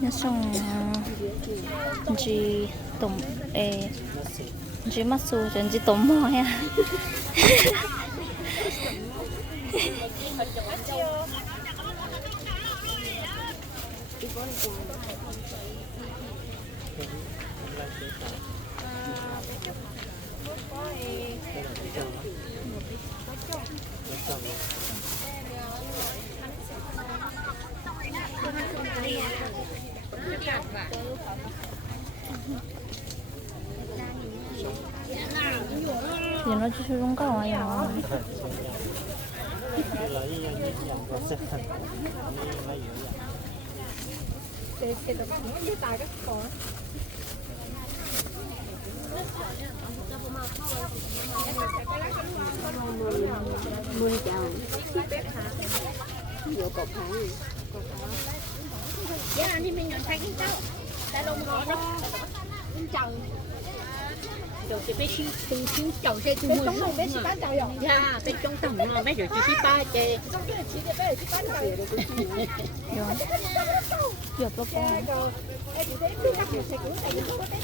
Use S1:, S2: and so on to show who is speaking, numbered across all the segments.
S1: nhớ xong chị tổng ê chị mắt xù chân chị tổng mò ha thì nó dụng cái này mà mua chào vô cột tháng Dạ, thì mình nhận thấy cái cháu Đã lông ngọt đó chồng Rồi cái bé xin từ xin chồng chơi từ mùi Trong bé chỉ bán chào rồi. Dạ, bên trong tầng nó bé rồi chỉ ba chơi Trong cái chỉ để bé chỉ bán chào. rồi. Giờ bắp bò Em chỉ thấy cứ cắt một xe cũng tại vì không có bé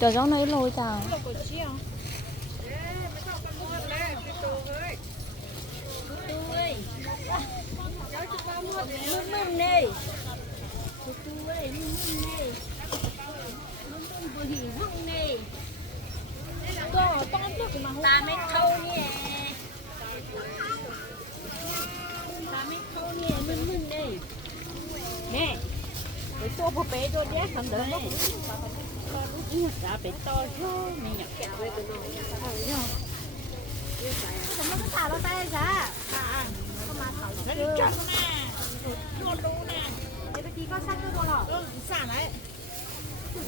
S1: chào nên nấy chơi bé chào nó áo bò cho nó áo bò cho nó cho hai một lần à. Không có con chào chê. Không có con chào chê bé rồi chỉ bán chào ha. cho giống này lôi chào Không có chi không? Mưng mưng này Tụi tôi ơi, mưng mưng này Mưng mưng vừa hỉ vững này Có con nước mà không. Ta mới thâu nhé Ta mới thâu nhé, mưng mưng này Nè Để tô bộ bé cho nhé, thằng đỡ nó cũng Đã bé to chứ, mày nhập kẹo với cái nó Không có thả nó tay cả. À. Không mà thảo chưa. Thế bây giờ có sắc cái đồ lọ. Xả đấy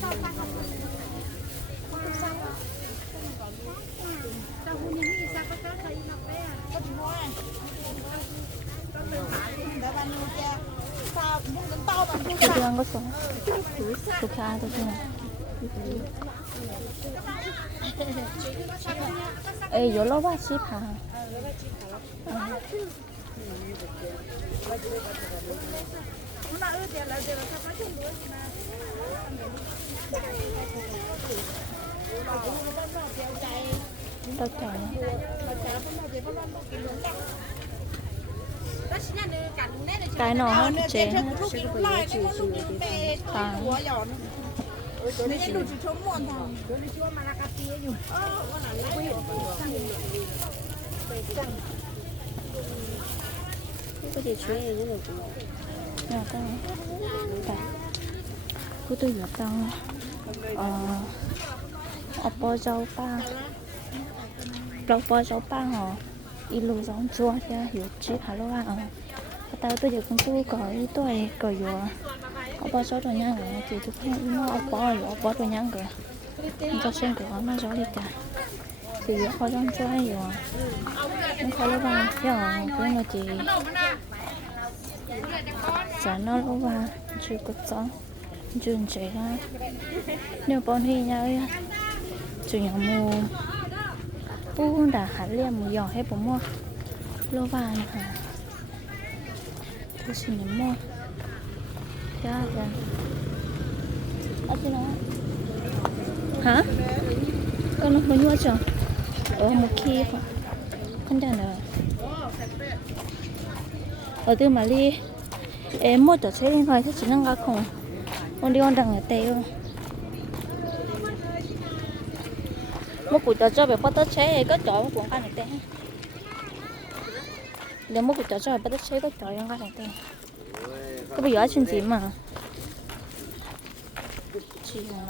S1: Sao sắc không? Sao? Sao hôm nay mình sao có cái thấy nó bé à? Có gì mua à? cái đường có sống tôi khai tôi chưa เอ้ยโยโรว่าชิพาตัวใจไก่หน่อเจนต่าง chào cái nó hết chế hết à có gì chơi nữa rồi nhà tao tại cứ tôi giờ tao ờ ở dâu ba rau dâu ba họ đi giống chua cho hiểu chứ hả à tao tôi giờ cũng có ý có ở bò số rồi nha rồi thì chụp không nó ở bò rồi ở bò rồi nha rồi cho xem cái nó gió đi cả thì giờ khó răng chua hay rồi nó khó lo ba giờ cái mà chị giá nó lo ba chưa có giống chưa chế ra nếu bọn hi nhau ấy chủ nhà mù bu đã hạt liềm mù hết bố mua lô vàng hả tôi xin nhắm mua cha ra hả? Con nó hơi nhua chưa ở một khi không không đàn rồi ở từ mà đi em mua tờ xe điện thoại thì chỉ năng ra không. Con đi con đang ở tây luôn mua củ tờ cho về bắt tớ xe có chó một cuốn cái này tây. Để mua củ tờ cho về bắt tớ xe có chó trong cái này tây cái bây giờ chuyện gì mà chỉ là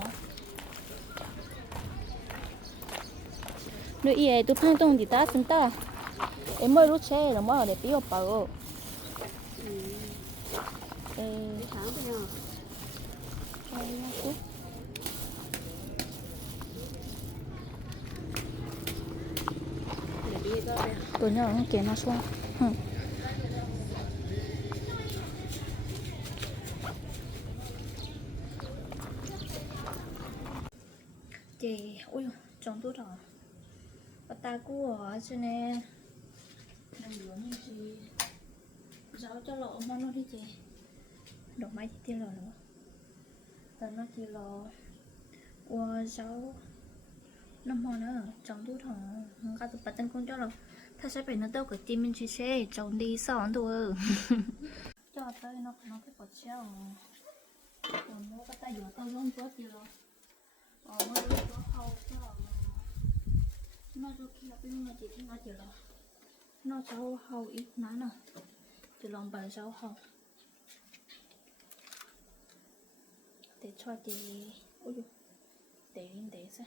S1: nếu ý tôi phang tung thì ta xin ta em mới lúc chế là mới để biết bảo Ê, tháng bây giờ để đi coi tôi nhớ nó kia nó xuống Hừ. chị ui chồng tôi rồi và ta của cho nên đừng lửa như chị. Giáo cho lộ mà nó đi chị. Đổ máy thì tiêu lò nữa. Và nó chỉ lò qua giáo năm món nữa. Chồng tôi thằng có tập bạn con cho lộ. Ta sẽ phải nó đâu cái tim mình chỉ sẽ trong đi sòn thôi. Cho tới nó nó cái bột treo. Còn nó có tay tao luôn quá gì rồi ờ nó có hậu cho nó cho bên chỉ nó nó cháu hậu ít ná nè chỉ lòng bàn cháu hậu để cho chị ôi dồi, để để sao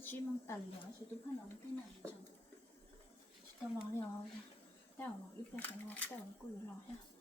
S1: trzymam palnia, że tu pana wypina wyciąga. Czy to ma nie ma? Dał, i proszę, no, dał, kuj, no, ja.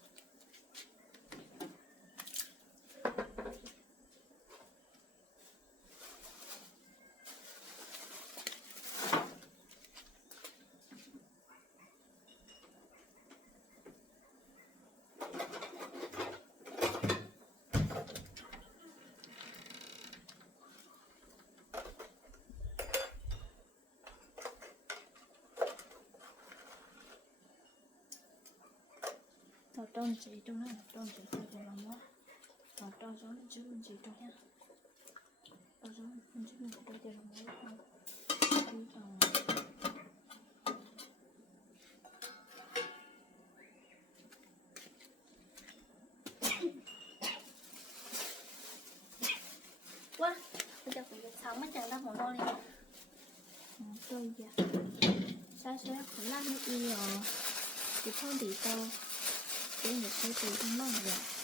S1: Tao tròn chỉ trong này tròn chỉ tôi cho lòng quá tròn gió chứ mình chỉ trong nha tao gió mình chứ mình tôi cho lòng quá không đi tao quá bây giờ phải sáng mới chẳng ra một lon này tôi giờ sao sẽ phải làm nước y rồi. Thì không đi đâu để một số từ trong lòng rồi Wow.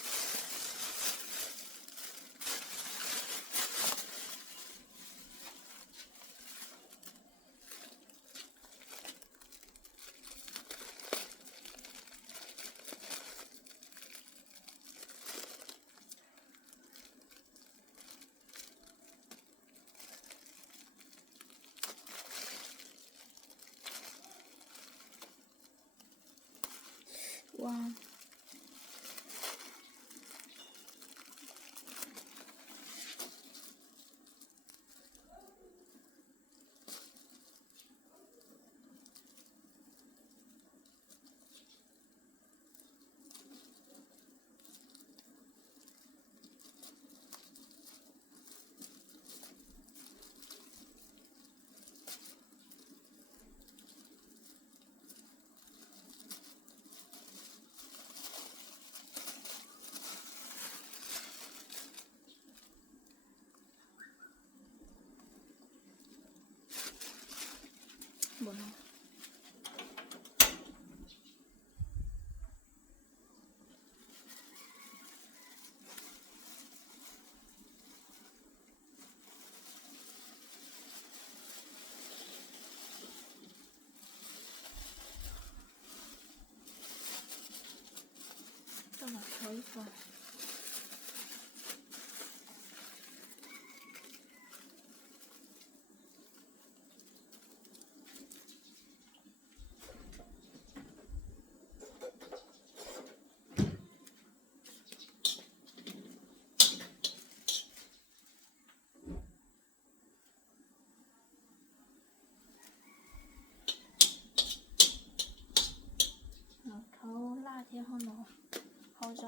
S1: Bueno.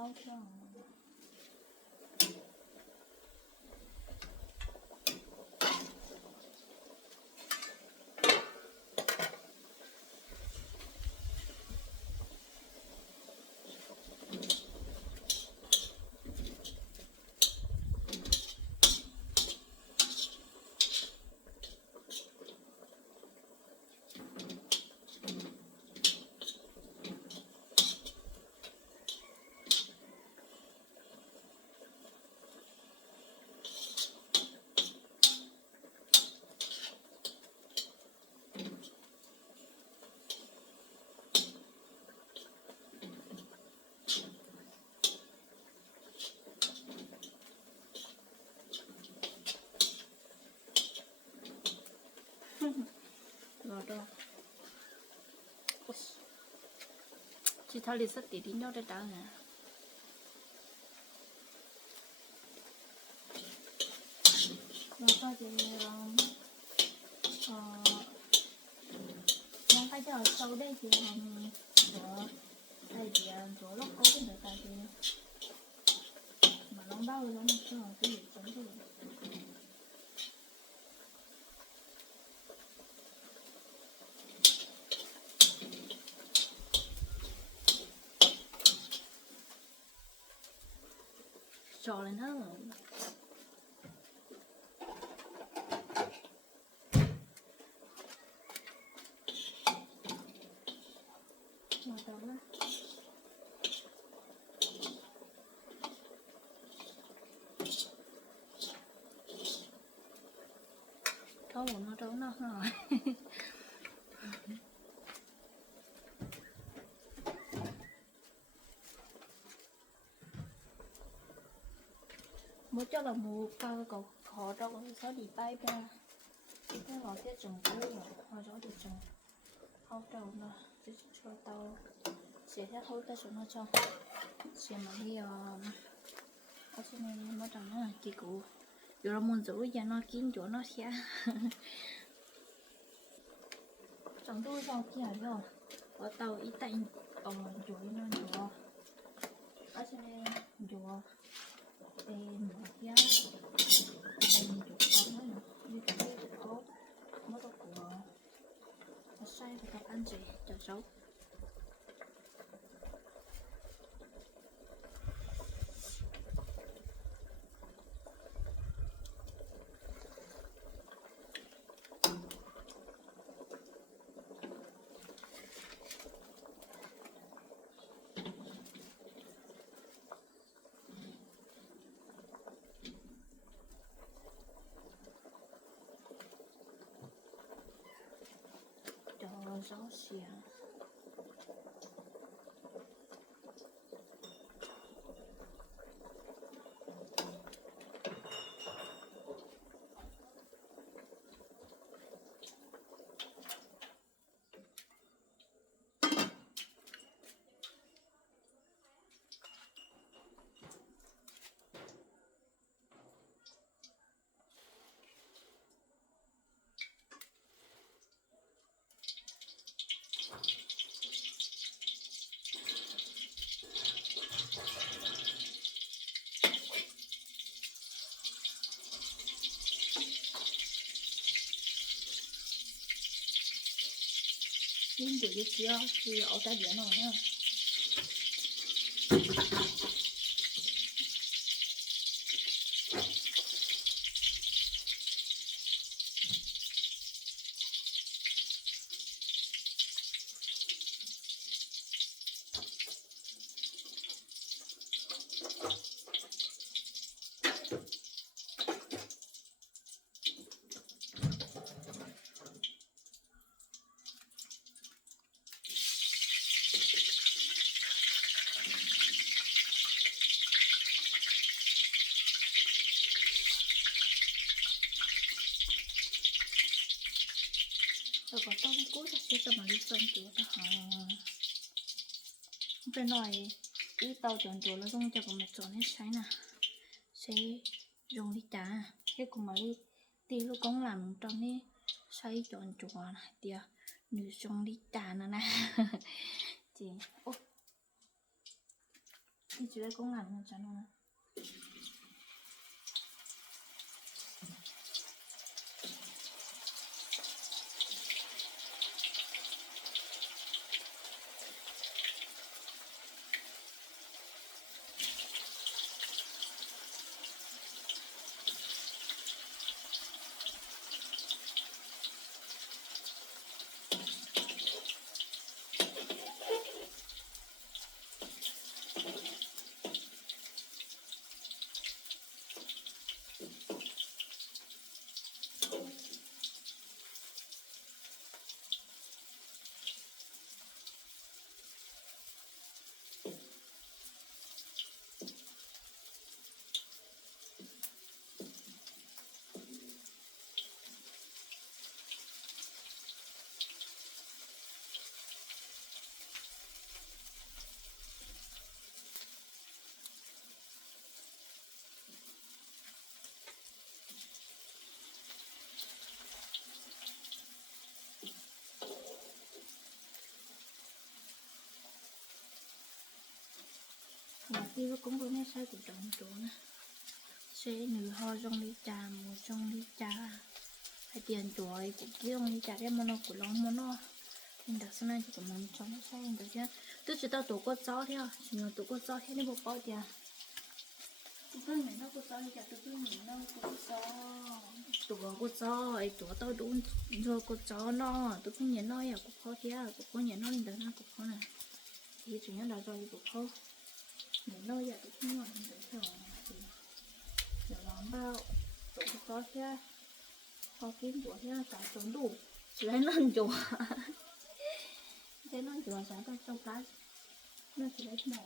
S1: Không rau chỉ thao lịch rất tí đi nhau để đá nè nó có gì không ờ mong cái giờ sau đây thì hàng của đây thì ờ, chỗ lóc có cái người ta thì, mà nó bao giờ nó cho cái gì giống rồi trò lên hết rồi mà đâu á có một nó trốn nó rồi một cho là một cao cầu khó đâu con số đi bay ra cái họ sẽ trồng cây mà họ cho đi trồng hậu đầu nó sẽ cho tao. Sẽ sẽ hậu ta chúng nó cho. Sẽ mà đi ờ ở trên này mới trồng nó là kỳ cụ rồi nó muốn giữ giờ nó kiếm chỗ nó sẽ. Trồng đôi rau kia rồi có tàu ít tay ờ chỗ nó chỗ ở trên này chỗ tên một giá tên chục con nữa như cái cái có mất có của nó sai thì các anh chị chờ xấu cho rau xìa nhưng được cái chia thì ở ta có tông cút sẽ cho mình đi xong chỗ ta họ phải nói ý tàu chọn chỗ là dùng cho của mình chọn hết sai nè. Sẽ dùng đi trả cái cũng mà đi tí lúc con làm trong đi sai chọn chỗ này tia nữ dùng đi trả nè nè. Chị ô đi chỗ con làm cho nó. nè cũng sai của chồng chủ nè sẽ nữ ho trong đi trà một trong đi trà hay tiền chuối cũng kia ông đi trà cái nó của lòng món nó. Nhưng đặc sản này cũng muốn cho nó sai được chứ tôi chỉ tao tổ có gió theo chỉ nhờ tổ có gió theo nên bộ bao tiền tôi nghĩ nó có gió thì tôi cứ nghĩ nó có gió. Tổ có gió ấy tổ tao đúng rồi có gió nó. Tôi cứ nghĩ nó ya cũng khó theo cũng có nghĩ nó nên đỡ nó cũng khó này thì chỉ nhớ là rồi cũng khó nghĩ nó ya cũng không ngon được rồi giờ làm bao, tổ có gió theo khó kiếm tổ theo trả đủ. Chỉ lấy lần chùa thế nó chùa sáng ta? Trong cái nó chỉ lấy mỏ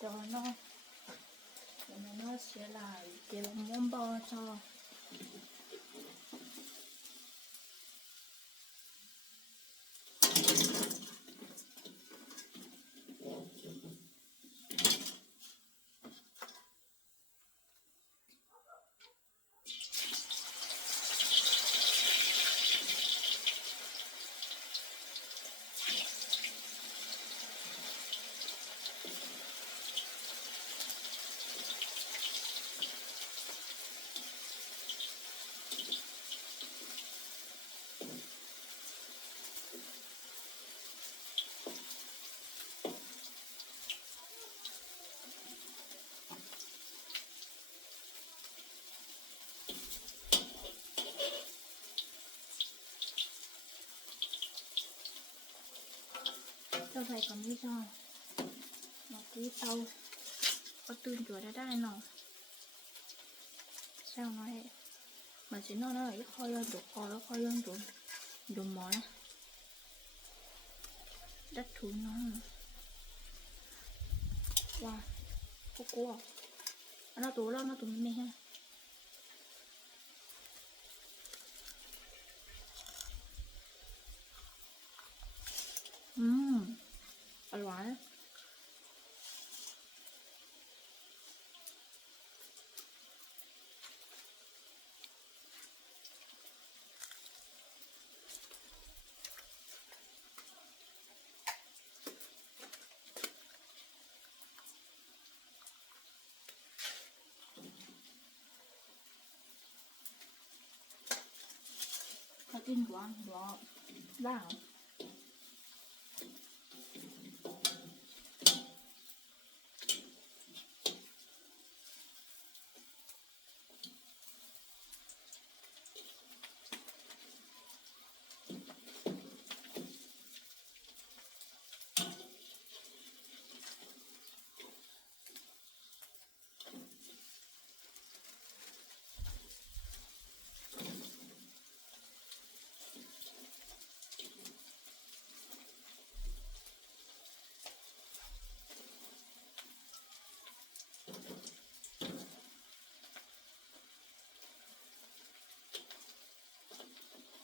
S1: cho nó cho nó sẽ là kiểu món bò cho cho thầy còn lý do một cái tàu có tương chuột đã đây nào sao nó vậy mà chỉ nó nó là ít khói lên tụ kho nó khói lên tụ đồ mỏ nè đất thú nó wow cô cô à nó tụ lo nó tụ mình ha กิน烂了。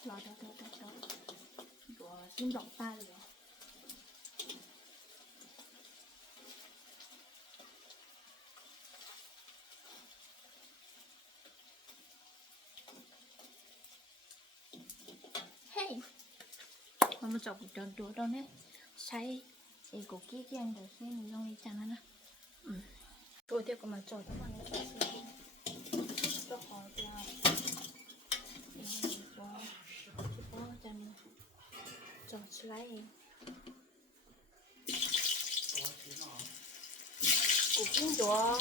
S1: 老张给我带上我金宝大了。嘿，我们找不着多到呢，谁？一个几件的，所以你容易讲了呢。嗯，昨天我们做的嘛，就是做好的，然后说。Cho slide củ kim chúa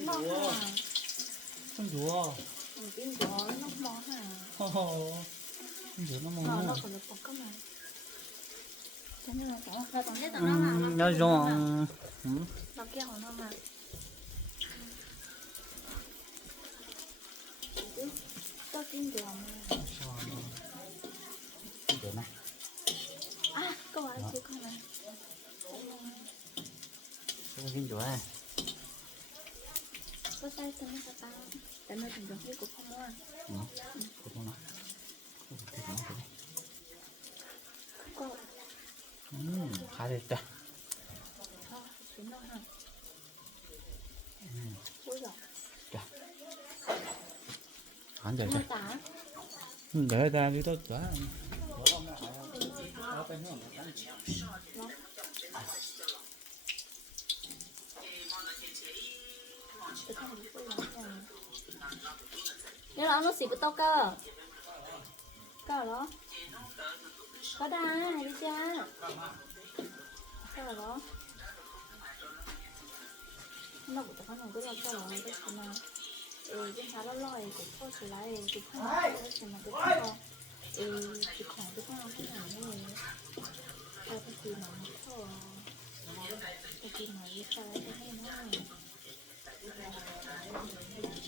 S1: nó hà con chúa củ kim chúa nó mò hà con chúa nó mong nó nó còn được bọc cơ mà. Nó
S2: giòn
S1: nó kia nó mà. Cho kim chúa
S2: 소고기는 좋아해.
S1: 꽃살 좀 해봐봐. 나만 좀 넣고 고모아. 어? 고모아. 그거.
S2: 음, 다 됐다. 음. 자. 앉아, 앉아. 뭐다? 내가 다 믿었다. Cái viên chúa này. có tay tôi nó ta tại nơi thành được với của không mua Nó. Không nó. Không thịt nó thế này. có Ừm, khá đẹp trời. có xuống đâu hả Ừm, ui giời khá đẹp mua trời. tả
S1: Để ra đi tốt quá. từ không được ui giời nhớ là nó xịt cái tao cơ cơ đó có đa đi cha cơ đó nó cũng có nó cứ là cơ là cái gì mà ừ cái khá là lòi cũng thôi chỉ lại cái không cái gì mà cái không ừ cái khoảng cái không cái nào này cái cái gì mà nó thôi cái gì mà cái sao cái hay nó Chỉ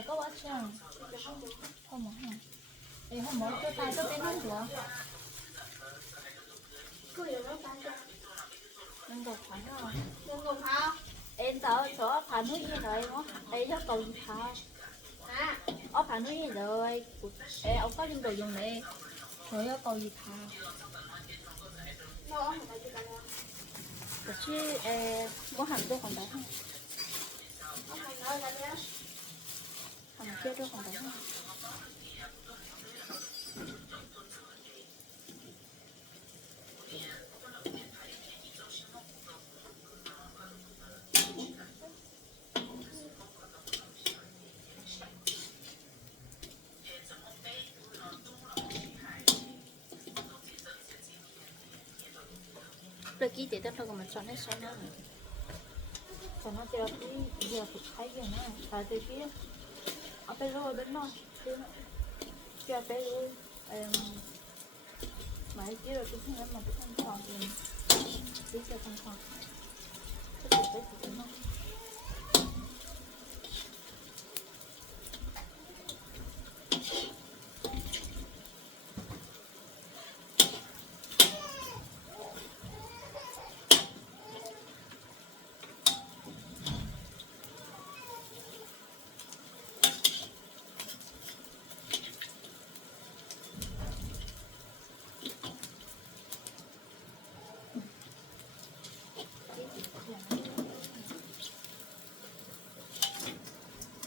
S1: giờ có quá chừng không mở hả thì không muốn cho tay cho tên không của nên gục phải không Đừng gục hả? em tớ chỗ phải nước gì rồi nó đây cho cầu gì hả À, ở phải nước gì rồi ê ông có những đồ dùng này rồi cho cầu gì thà nó không phải chỉ cần cái chứ ê có hàng đôi còn đấy không không phải nói là nhá. hàng kia đôi còn đấy không rồi kỹ tế tất cả mình chọn hết xem nữa chọn nó theo cái giờ phải thấy gì nữa phải từ kia ở bên rồi bên nó kia bên rồi em mà kia rồi cũng không mà cũng không còn tiền biết cho không còn cái gì tới thì nó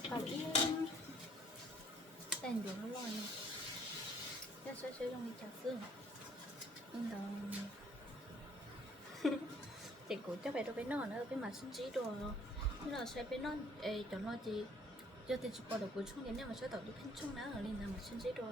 S1: còn cái tên nó lòi này cái sẽ xương. Thì cũng chắc phải đâu phải nó nữa, cái mà sinh trí đồ. Nhưng là sẽ phải nó ê cho nó chỉ cho thì chỉ có được của chúng nên mà sẽ tạo được pin chung nữa lên là mà sinh trí đồ.